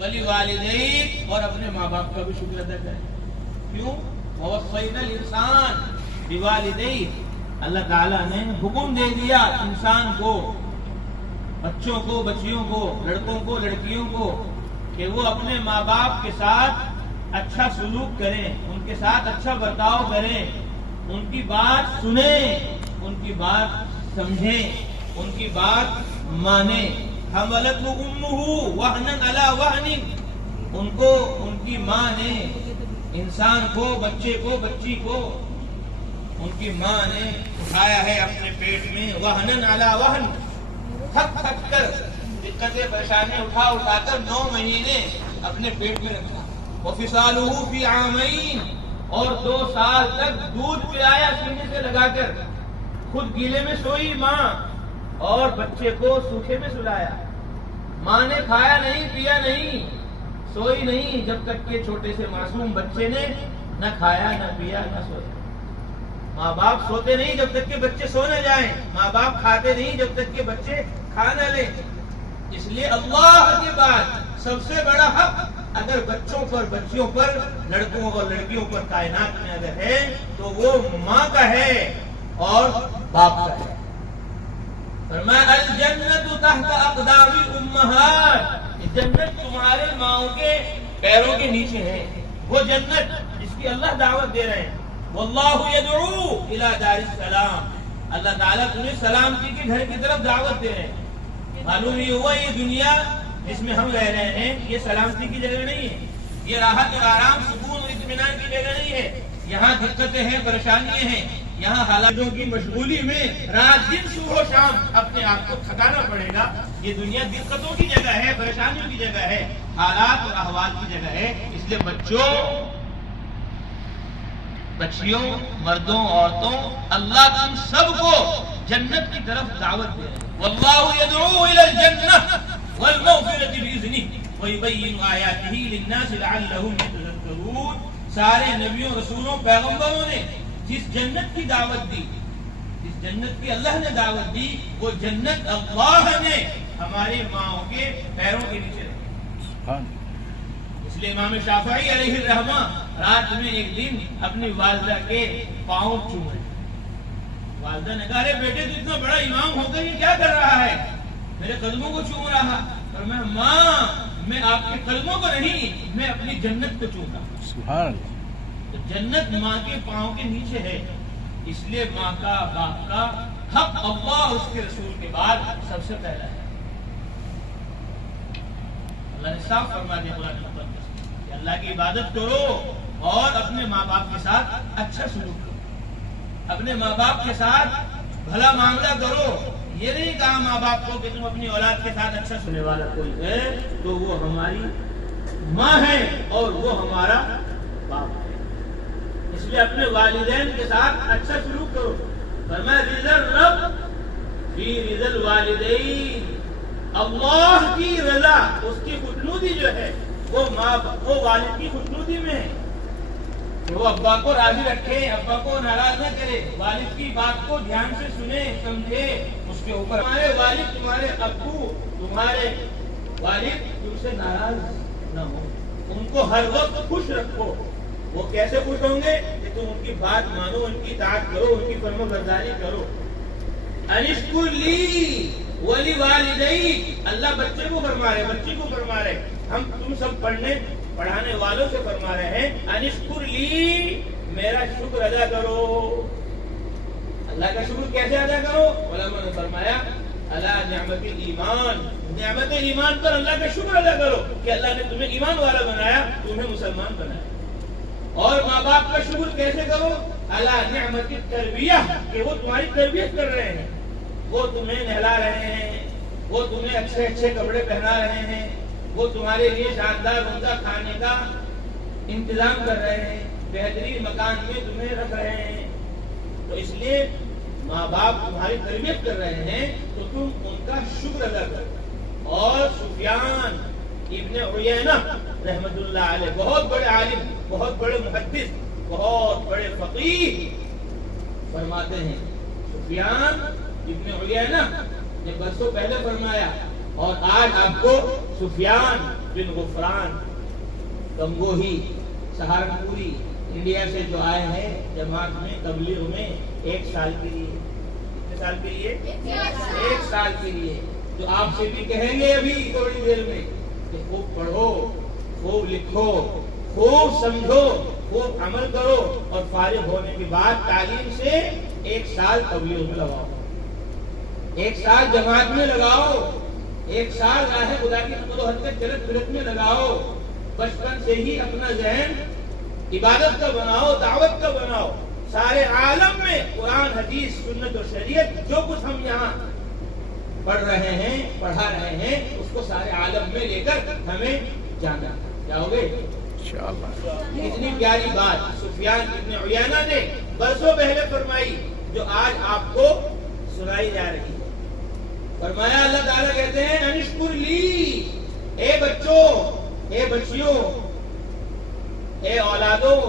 ولی والدین، اور اپنے ماں باپ کا بھی شکر ادا کریں. کیوں؟ ووصینا الانسان بوالدیہ، اللہ تعالیٰ نے حکم دے دیا انسان کو، بچوں کو، بچیوں کو، لڑکوں کو، لڑکیوں کو، کہ وہ اپنے ماں باپ کے ساتھ اچھا سلوک کریں، ان کے ساتھ اچھا برتاؤ کریں، ان کی بات سنیں، ان کی بات سمجھیں، ان کی بات مانیں. حملتہ امہ وہنا علی وہن، ان کو ان کی ماں نے، انسان کو، بچے کو، بچی کو، ان کی ماں نے اٹھایا ہے اپنے پیٹ میں، وہنن علی وہن، تھک تھک کر، دقتیں پریشانی اٹھا کر 9 مہینے اپنے پیٹ میں رکھا. وفصالہ فی عامین، اور 2 سال تک دودھ پلایا سینے سے لگا کر، خود گیلے میں سوئی ماں اور بچے کو سوکھے میں سلایا. ماں نے کھایا نہیں، پیا نہیں، سوئی نہیں، جب تک کہ چھوٹے سے معصوم بچے نے نہ کھایا، نہ پیا، نہ سویا. ماں باپ سوتے نہیں جب تک کہ بچے سو نہ جائیں، ماں باپ کھاتے نہیں جب تک کہ بچے کھا نہ لیں. اس لیے اللہ کے بعد سب سے بڑا حق اگر بچوں پر، بچیوں پر، لڑکوں اور لڑکیوں پر کائنات میں اگر ہے تو وہ ماں کا ہے اور باپ کا ہے. فرمایا الجنت تحت اقدام الامہات، جنت تمہارے ماؤں کے پیروں کے نیچے ہے. وہ جنت جس کی اللہ دعوت دے رہے ہیں. واللہ یدعو الی دار السلام، اللہ تعالیٰ تمہیں سلامتی کے گھر کی طرف دعوت دے رہے ہیں. معلوم یہ ہوا یہ دنیا جس میں ہم رہ رہے ہیں یہ سلامتی کی جگہ نہیں ہے، یہ راحت اور آرام، سکون اور اطمینان کی جگہ نہیں ہے. یہاں دقتیں ہیں، پریشانیاں ہیں، یہاں حالاتوں کی مشغولی میں رات دن صبح و شام اپنے آپ کو تھکانا پڑے گا. یہ دنیا دقتوں کی جگہ ہے، پریشانیوں کی جگہ ہے، حالات اور احوال کی جگہ ہے. اس لیے بچیوں، مردوں، عورتوں، اللہ تم سب کو جنت کی طرف دعوت دے رہے ہیں. واللہ یدعو الی الجنہ والمغفرۃ باذنہ ویبین آیاتہ للناس لعلہم یتذکرون. سارے نبیوں، رسولوں، پیغمبروں نے جس جنت کی دعوت دی، جس جنت کی اللہ نے دعوت دی، وہ جنت اللہ نے ہماری ماؤں کے پیروں کے نیچے رکھی. اس لیے امام شافعی علیہ الرحمہ رات میں ایک دن اپنی والدہ کے پاؤں چومے. والدہ نے کہا ارے بیٹے تو اتنا بڑا امام ہو کر یہ کیا کر رہا ہے، میرے قدموں کو چوم رہا. اور ماں میں آپ کے قدموں کو نہیں، میں اپنی جنت کو چومتا ہوں. تو جنت ماں کے پاؤں کے نیچے ہے. اس لیے ماں کا، باپ کا حق اللہ اور اس کے رسول کے بعد سب سے پہلا ہے. اللہ نے صاف فرما دیا قرآن مقدس کہ اللہ کی عبادت کرو اور اپنے ماں باپ کے ساتھ اچھا سلوک کرو، اپنے ماں باپ کے ساتھ بھلا معاملہ کرو. یہ نہیں کہا ماں باپ کو کہ تم اپنی اولاد کے ساتھ اچھا سننے والا کوئی ہے تو وہ ہماری ماں ہے اور وہ ہمارا باپ ہے. اس لیے اپنے والدین کے ساتھ اچھا سلوک کرو. فرمایا رضا الرب فی رضا الوالدین، اللہ کی رضا، اس کی خوشنودی جو ہے وہ والد کی خوشنودی میں ہے. وہ ابا کو راضی رکھے، ابا کو ناراض نہ کرے، والد کی بات کو دھیان سے سنے، سمجھے، اس کے اوپر تمہارے والد، تمہارے ابو، تمہارے والد تم سے ناراض نہ ہو، ان کو ہر وقت خوش رکھو. وہ کیسے خوش ہوں گے کہ تم ان کی بات مانو، ان کی اطاعت کرو، ان کی فرما برداری کرو. انشکر لی ولی والدیک، اللہ بچے کو فرما رہے، بچی کو فرما رہے، ہم تم سب پڑھانے والوں سے فرما رہے ہیں انشکر لی، میرا شکر ادا کرو. اللہ کا شکر کیسے ادا کرو؟ علماء نے فرمایا اللہ نعمت ایمان، نعمت ایمان پر اللہ کا شکر ادا کرو کہ اللہ نے تمہیں ایمان والا بنایا، تمہیں مسلمان بنایا. اور ماں باپ کا شکر کیسے کرو؟ اللہ نعمت تربیہ، کہ وہ تمہاری تربیت کر رہے ہیں، وہ تمہیں نہلا رہے ہیں، وہ تمہیں اچھے اچھے کپڑے پہنا رہے ہیں، وہ تمہارے لیے شاندار عمدہ کھانے کا انتظام کر رہے ہیں، بہترین مکان میں تمہیں رکھ رہے ہیں. تو اس لیے ماں باپ تمہاری تربیت کر رہے ہیں تو تم ان کا شکر ادا کرو. اور سفیان ابن عیینہ رحمت اللہ علیہ، بہت بڑے عالم، بہت بڑے محدث، بہت بڑے فقیہ، فرماتے ہیں سفیان ابن عیینہ نے برسوں پہلے فرمایا اور آج آپ کو سفیان بن غفران گنگوہی سہارنپوری انڈیا سے جو آئے ہیں جماعت میں تبلیغ میں 1 سال کے لیے. کتنے سال کے لیے؟ 1 سال کے لیے. تو آپ سے بھی کہیں گے ابھی تھوڑی دیر میں کہ خوب پڑھو، خوب لکھو، خوب سمجھو، خوب عمل کرو، اور فارغ ہونے کے بعد تعلیم سے 1 سال تبلیغ میں لگاؤ، 1 سال جماعت میں لگاؤ، 1 سال راہ خدا کی نقل و حرکت چلت پھرت میں لگاؤ. بچپن سے ہی اپنا ذہن عبادت کا بناؤ، دعوت کا بناؤ. سارے عالم میں قرآن، حدیث، سنت و شریعت جو کچھ ہم یہاں پڑھ رہے ہیں، پڑھا رہے ہیں، اس کو سارے عالم میں لے کر ہمیں جانا. جاؤ گے انشاءاللہ. اتنی پیاری بات سفیان ابن عیینہ نے برسوں پہلے فرمائی جو آج آپ کو سنائی جا رہی ہے. فرمایا اللہ تعالیٰ کہتے ہیں انشکر لی، اے بچوں، اے بچیوں، اے اولادوں،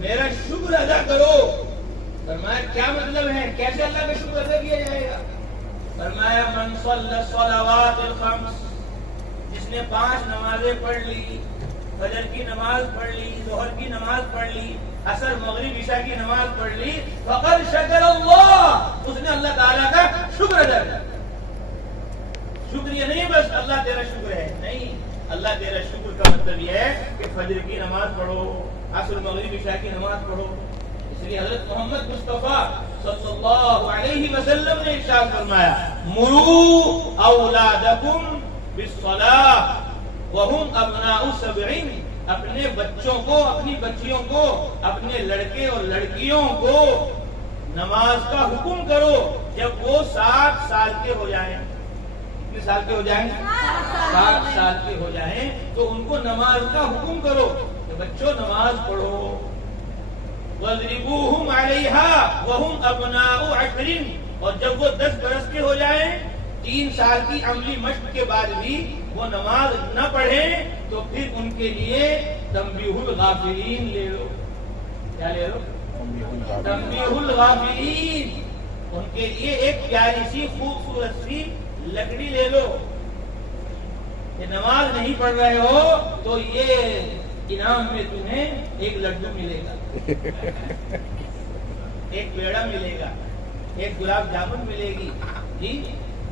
میرا شکر ادا کرو. فرمایا کیا مطلب ہے، کیسے اللہ کا شکر ادا کیا جائے گا؟ فرمایا من صلی الصلوات الخمس، جس نے 5 نمازیں پڑھ لی، فجر کی نماز پڑھ لی، ظہر کی نماز پڑھ لی، عصر مغرب عشاء کی نماز پڑھ لی، فقد شکر اللہ، اس نے اللہ تعالیٰ کا شکر ادا کیا. شکریہ نہیں بس اللہ تیرا شکر ہے، نہیں، اللہ تیرا شکر کا مطلب یہ ہے کہ فجر کی نماز پڑھو، عصر مغرب عشاء کی نماز پڑھو. اس لیے حضرت محمد مصطفیٰ صلی اللہ علیہ وسلم نے ارشاد فرمایا مروا اولادکم بالصلاۃ وهم ابناء 7. اپنے بچوں کو، اپنی بچیوں کو، اپنے لڑکے اور لڑکیوں کو نماز کا حکم کرو جب وہ 7 سال کے ہو جائیں. کتنے سال کے ہو جائیں؟ 7 سال کے ہو جائیں تو ان کو نماز کا حکم کرو کہ بچوں نماز پڑھو. وَاضْرِبُوهُمْ عَلَيْهَا وَهُمْ أَبْنَاءُ 10. اور جب وہ 10 برس کے ہو جائیں، 3 سال کی عملی مشق کے بعد بھی وہ نماز نہ پڑھیں تو پھر ان کے لیے تنبیہ الغافلین لے لو. کیا لے لو؟ تنبیہ الغافلین. ان کے لیے ایک پیاری سی خوبصورت سی لکڑی لے لو کہ نماز نہیں پڑھ رہے ہو تو یہ انعام میں تمہیں ایک لڈو ملے گا، ایک پیڑا ملے گا، ایک گلاب جامن ملے گی. جی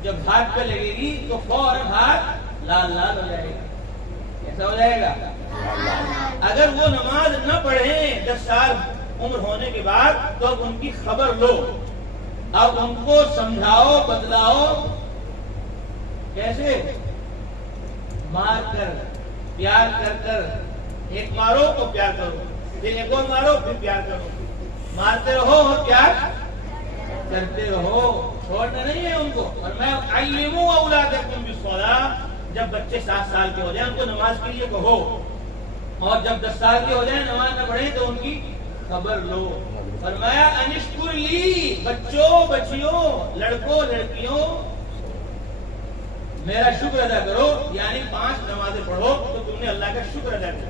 جب ہاتھ پہ لگے گی تو فوراً ہاتھ لال لال ہو جائے گا. کیسا ہو جائے گا؟ اگر وہ نماز نہ پڑھیں 10 سال عمر ہونے کے بعد تو اب ان کی خبر لو، اب ان کو سمجھاؤ، بتلاؤ. کیسے؟ مار کر، پیار کر کر. ایک مارو تو پیار کرو، پھر ایک اور مارو پھر پیار کرو. مارتے رہو اور پیار کرتے رہو، چھوڑنا نہیں ہے ان کو. اور میں علموا اولادکم بالصلاۃ، جب بچے 7 سال کے ہو جائیں ان کو نماز کے لیے کہو، اور جب 10 سال کے ہو جائیں نماز نہ پڑھیں تو ان کی خبر لو. فرمایا انشکر لی، بچوں بچیوں، لڑکوں لڑکیوں، میرا شکر ادا کرو. یعنی 5 نمازیں پڑھو تو تم نے اللہ کا شکر ادا کیا.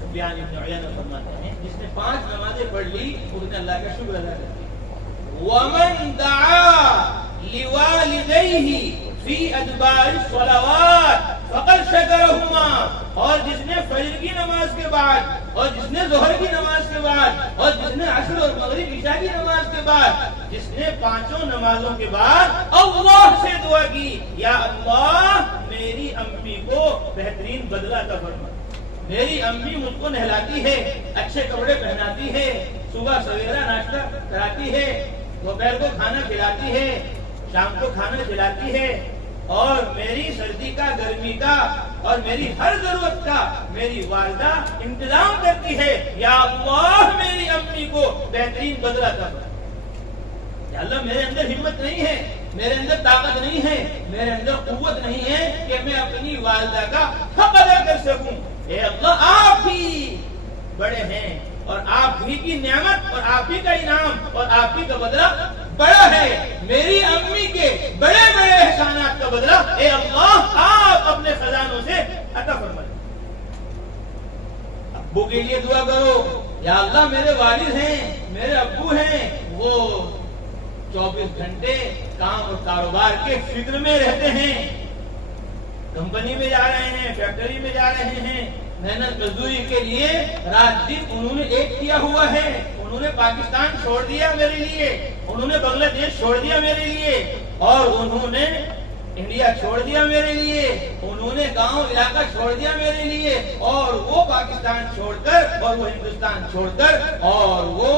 سفیان ابن عیینہ فرماتے ہیں جس نے 5 نمازیں پڑھ لی اس نے اللہ کا شکر ادا کیا. ومن دعا لوالدیہ فی ادبار الصلوات فقد شکرہما. اور جس نے فجر کی نماز کے بعد، اور جس نے ظہر کی نماز کے بعد، اور جس نے عصر اور مغرب عشاء کی نماز کے بعد، جس نے 5 نمازوں کے بعد اللہ سے دعا کی یا اللہ میری امی کو بہترین بدلہ عطا فرما. میری امی مجھ کو نہلاتی ہے، اچھے کپڑے پہناتی ہے، صبح سویرا ناشتہ کراتی ہے، دوپہر کو کھانا کھلاتی ہے، شام کو کھانا کھلاتی ہے، اور میری سردی کا، گرمی کا اور میری ہر ضرورت کا میری والدہ انتظام کرتی ہے. یا اللہ میری امی کو بہترین بدلہ عطا فرما. یا اللہ میرے اندر ہمت نہیں ہے، میرے اندر طاقت نہیں ہے، میرے اندر قوت نہیں ہے کہ میں اپنی والدہ کا حق ادا کر سکوں. اے اللہ آپ ہی بڑے ہیں، اور آپ ہی کی نعمت اور آپ ہی کا انعام اور آپ ہی کا بدلہ بڑا ہے. میری امی کے بڑے بڑے احسانات کا بدلہ اے اللہ آپ اپنے خزانوں سے عطا فرمائیں. ابو کے لیے دعا کرو، یا اللہ میرے والد ہیں، میرے ابو ہیں، وہ 24 گھنٹے کام اور کاروبار کے فکر میں رہتے ہیں، کمپنی میں جا رہے ہیں، فیکٹری میں جا رہے ہیں، محنت مزدوری کے لیے رات دن انہوں نے ایک کیا ہوا ہے. انہوں نے پاکستان چھوڑ دیا میرے لیے، انہوں نے بنگلہ دیش چھوڑ دیا میرے لیے، اور انہوں نے انڈیا چھوڑ دیا میرے لیے، انہوں نے گاؤں علاقہ چھوڑ دیا میرے لیے، اور وہ پاکستان چھوڑ کر اور وہ ہندوستان چھوڑ کر اور وہ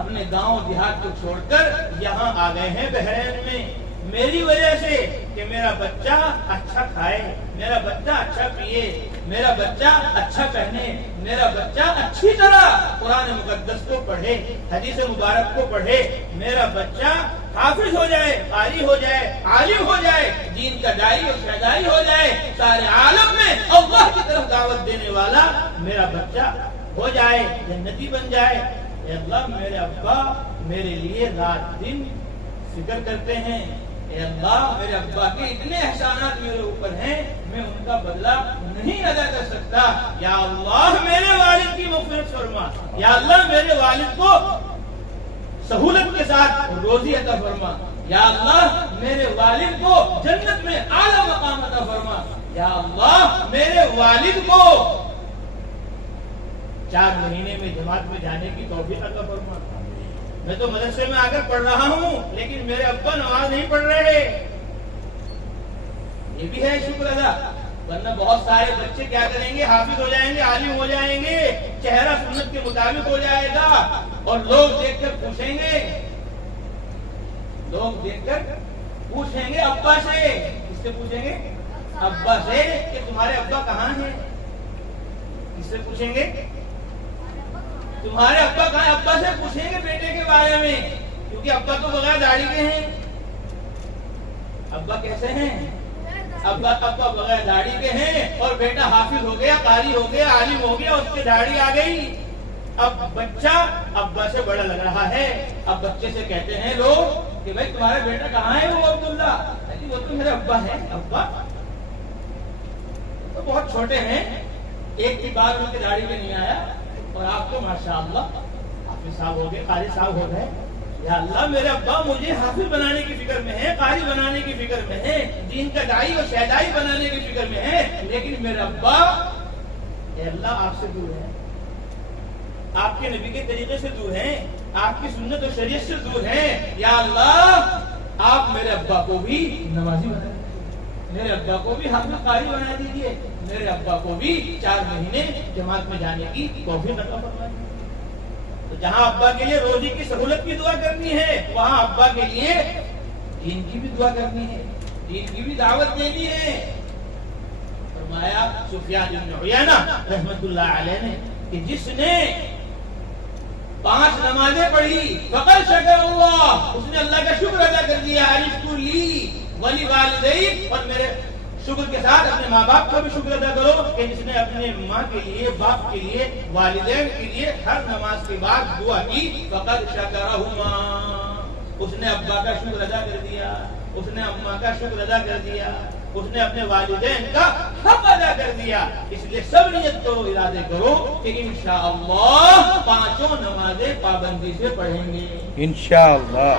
اپنے گاؤں دیہات کو چھوڑ کر یہاں آ گئے ہیں بحرین میں میری وجہ سے، کہ میرا بچہ اچھا کھائے، میرا بچہ اچھا پیے، میرا بچہ اچھا پہنے، میرا بچہ اچھی طرح قرآن مقدس کو پڑھے، حدیث مبارک کو پڑھے، میرا بچہ حافظ ہو جائے، قاری ہو جائے، عالم ہو جائے، دین کا داعی اور شہدائی ہو جائے، سارے عالم میں اللہ کی طرف دعوت دینے والا میرا بچہ ہو جائے، جنتی بن جائے. اے اللہ میرے ابا میرے لیے رات دن فکر کرتے ہیں. اے اللہ میرے ابا کے اتنے احسانات میرے اوپر ہیں، میں ان کا بدلہ نہیں ادا کر سکتا. یا اللہ میرے والد کی مغفرت فرما، یا اللہ میرے والد کو سہولت کے ساتھ روزی عطا فرما، یا اللہ میرے والد کو جنت میں اعلیٰ مقام عطا فرما، یا اللہ میرے والد کو 4 مہینے میں جماعت میں جانے کی توفیق عطا فرما. میں تو مدرسے میں آ کر پڑھ رہا ہوں لیکن میرے ابا نماز نہیں پڑھ رہے، یہ بھی ہے شکر ادا. ورنہ بہت سارے بچے کیا کریں گے، حافظ ہو جائیں گے، عالم ہو جائیں گے، چہرہ سنت کے مطابق ہو جائے گا، اور لوگ دیکھ کر پوچھیں گے ابا سے، کس سے پوچھیں گے؟ ابا سے، کہ تمہارے ابا کہاں ہیں. کس سے پوچھیں گے؟ تمہارے ابا کہاں ہیں؟ ابا سے پوچھیں گے بیٹے کے بارے میں، کیونکہ ابا تو بغیر داڑھی کے ہیں. ابا کیسے ہیں؟ ابا بغیر داڑھی کے ہیں، اور بیٹا حافظ ہو گیا، قاری ہو گیا، عالم ہو گیا، اس کی داڑھی آ گئی. اب بچہ ابا سے بڑا لگ رہا ہے. اب بچے سے کہتے ہیں لوگ کہ بھائی تمہارا بیٹا کہاں ہے؟ وہ عبداللہ. وہ تو میرے ابا ہے. ابا تو بہت چھوٹے ہیں، ایک کی بار ان کی داڑھی پہ نہیں آیا، اور آپ تو ماشاءاللہ حافظ صاحب ہو گئے، قاری صاحب ہو گئے. یا اللہ میرے ابا مجھے حافظ بنانے کی فکر میں ہے، قاری بنانے کی فکر میں ہے، دین کا داعی اور شہدائی بنانے کی فکر میں ہے، لیکن میرا ابا اے اللہ آپ سے دور ہے، آپ کے نبی کے طریقے سے دور ہیں، آپ کی سنت اور شریعت سے دور ہیں. یا اللہ آپ میرے ابا کو بھی نمازی بنا دیجیے، میرے ابا کو بھی حافظ قاری بنا دیجیے، میرے ابا کو بھی 4 مہینے جماعت میں جانے کی توفیق عطا فرمائیے. تو جہاں ابا کے لیے روزی کی سہولت کی دعا کرنی ہے، وہاں ابا کے لیے دین کی بھی دعا کرنی ہے، دین کی بھی دعوت دینی ہے. فرمایا سفیان بن عیینہ رحمت اللہ علیہ نے کہ جس نے 5 نمازیں پڑھی فقط شکر اللہ، اس نے اللہ کا شکر ادا کر دیا. اشکر لی ولی والدی، اور میرے شکر کے ساتھ اپنے ماں باپ کا بھی شکر ادا کرو، کہ جس نے اپنے ماں کے لیے، باپ کے لیے، والدین کے لیے ہر نماز کے بعد دعا کی فقط شکرہما، اس نے ابا کا شکر ادا کر دیا، اس نے اماں کا شکر ادا کر دیا، اس نے اپنے والدین کا حق ادا کر دیا. اس لیے سب نیت کرو، ارادے کرو کہ انشاءاللہ 5 نمازیں پابندی سے پڑھیں گے انشاءاللہ،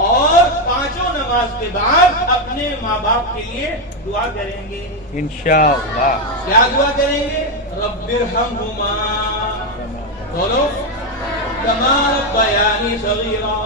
اور 5 نماز کے بعد اپنے ماں باپ کے لیے دعا کریں گے انشاءاللہ. کیا دعا کریں گے؟ رب ارحمہما، بولو کما ربیانی صغیرا.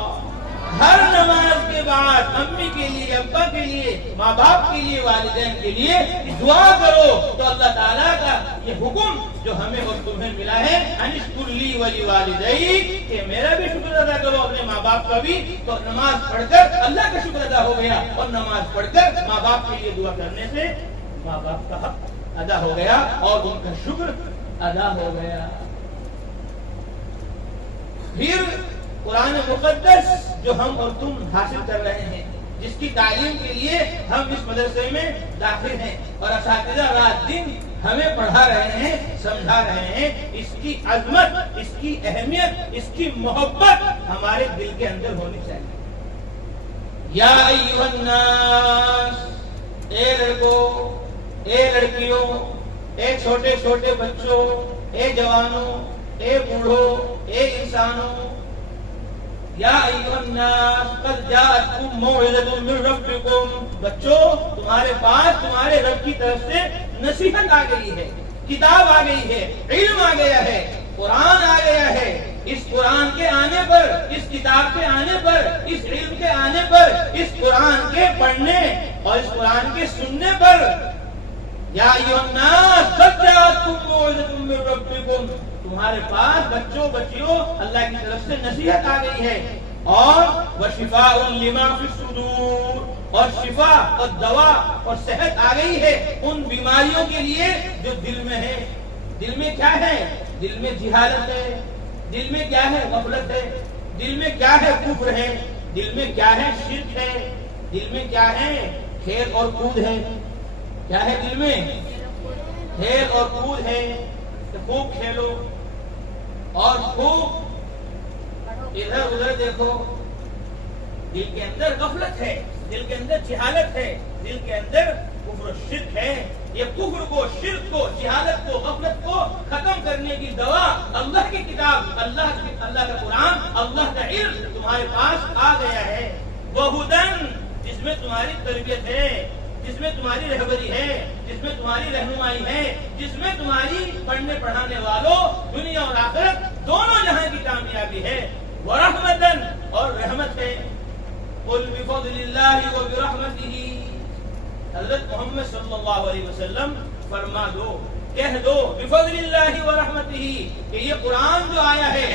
ہر نماز کے بعد امی کے لیے، ابا کے لیے، ماں باپ کے لیے، والدین کے لیے دعا کرو. تو اللہ تعالیٰ کا یہ حکم جو ہمیں اور تمہیں ملا ہے، انشکر لی ولی والدی، کہ میرا بھی شکر ادا کرو، اپنے ماں باپ کا بھی. تو نماز پڑھ کر اللہ کا شکر ادا ہو گیا، اور نماز پڑھ کر ماں باپ کے لیے دعا کرنے سے ماں باپ کا حق ادا ہو گیا اور ان کا شکر ادا ہو گیا. پھر قرآن مقدس جو ہم اور تم حاصل کر رہے ہیں، جس کی تعلیم کے لیے ہم اس مدرسے میں داخل ہیں، اور اساتذہ رات دن ہمیں پڑھا رہے ہیں، سمجھا رہے ہیں، اس کی عظمت، اس کی اہمیت، اس کی محبت ہمارے دل کے اندر ہونی چاہیے. یا ایھا الناس، اے لڑکوں، اے لڑکیوں، اے چھوٹے چھوٹے بچوں، اے جوانوں، اے بوڑھوں، اے انسانوں، یا ایھا الناس قد جاءتکم موعظۃ من ربکم، بچوں تمہارے پاس تمہارے رب کی طرف سے نصیحت آ گئی ہے، کتاب آ گئی ہے، علم آ گیا ہے، قرآن آ گیا ہے۔ اس قرآن کے آنے پر، اس کتاب کے آنے پر، اس علم کے آنے پر، اس قرآن کے پڑھنے اور اس قرآن کے سننے پر، یا ایھا الناس قد جاءتکم موعظۃ من ربکم، تمہارے پاس بچوں بچیوں اللہ کی طرف سے نصیحت آ گئی ہے، اور وشفاء لما فی الصدور، اور شفا اور دوا اور صحت آ گئی ہے ان بیماریوں کے لیے جو دل میں ہے۔ دل میں کیا ہے؟ دل میں جہالت ہے، دل میں کیا ہے؟ غفلت ہے، دل میں کیا ہے؟ کفر ہے، دل میں کیا ہے؟ شرک ہے، دل میں کیا ہے؟ کھیل اور کود ہے۔ کیا ہے دل میں؟ کھیل اور کود ہے، تو خوب کھیلو اور خوب ادھر ادھر دیکھو۔ دل کے اندر غفلت ہے، دل کے اندر جہالت ہے، دل کے اندر کفر و شرک ہے۔ یہ کفر کو، شرک کو، جہالت کو، غفلت کو ختم کرنے کی دوا اللہ کی کتاب، اللہ کا قرآن، اللہ کا علم تمہارے پاس آ گیا ہے۔ وہدن، جس میں تمہاری تربیت ہے، جس میں تمہاری رہبری ہے، جس میں تمہاری رہنمائی ہے، جس میں تمہاری پڑھنے پڑھانے والوں دنیا اور آخرت دونوں جہاں کی کامیابی ہے۔ ورحمتن، اور رحمت ہے۔ قل بفضل اللہ وبرحمتہ، حضرت محمد صلی اللہ علیہ وسلم فرما دو، کہہ دو بفضل اللہ ورحمتہ، کہ یہ قرآن جو آیا ہے،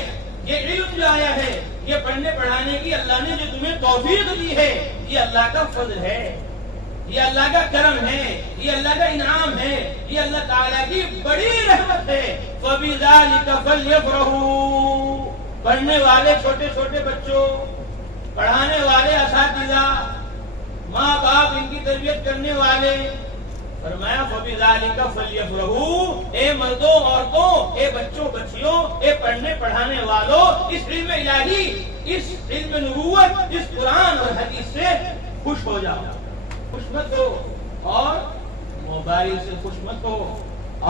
یہ علم جو آیا ہے، یہ پڑھنے پڑھانے کی اللہ نے جو تمہیں توفیق دی ہے، یہ اللہ کا فضل ہے، یہ اللہ کا کرم ہے، یہ اللہ کا انعام ہے، یہ اللہ تعالیٰ کی بڑی رحمت ہے۔ فَبِذَلِكَ فَلْيَفْرَحُوا، پڑھنے والے چھوٹے چھوٹے بچوں، پڑھانے والے اساتذہ، ماں باپ ان کی تربیت کرنے والے، فرمایا فَبِذَلِكَ فَلْيَفْرَحُوا، اے مردوں عورتوں، اے بچوں بچیوں، اے پڑھنے پڑھانے والوں، اس علم الہی، اس علم نبوت، اس قرآن اور حدیث سے خوش ہو جاؤ، خوش مت ہو، اور موبائل سے خوش مت ہو،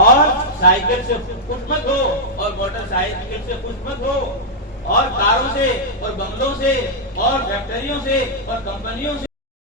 اور سائیکل سے خوش مت ہو، اور موٹر سائیکل سے خوش مت ہو، اور کاروں سے اور بنگلوں سے اور فیکٹریوں سے اور کمپنیوں سے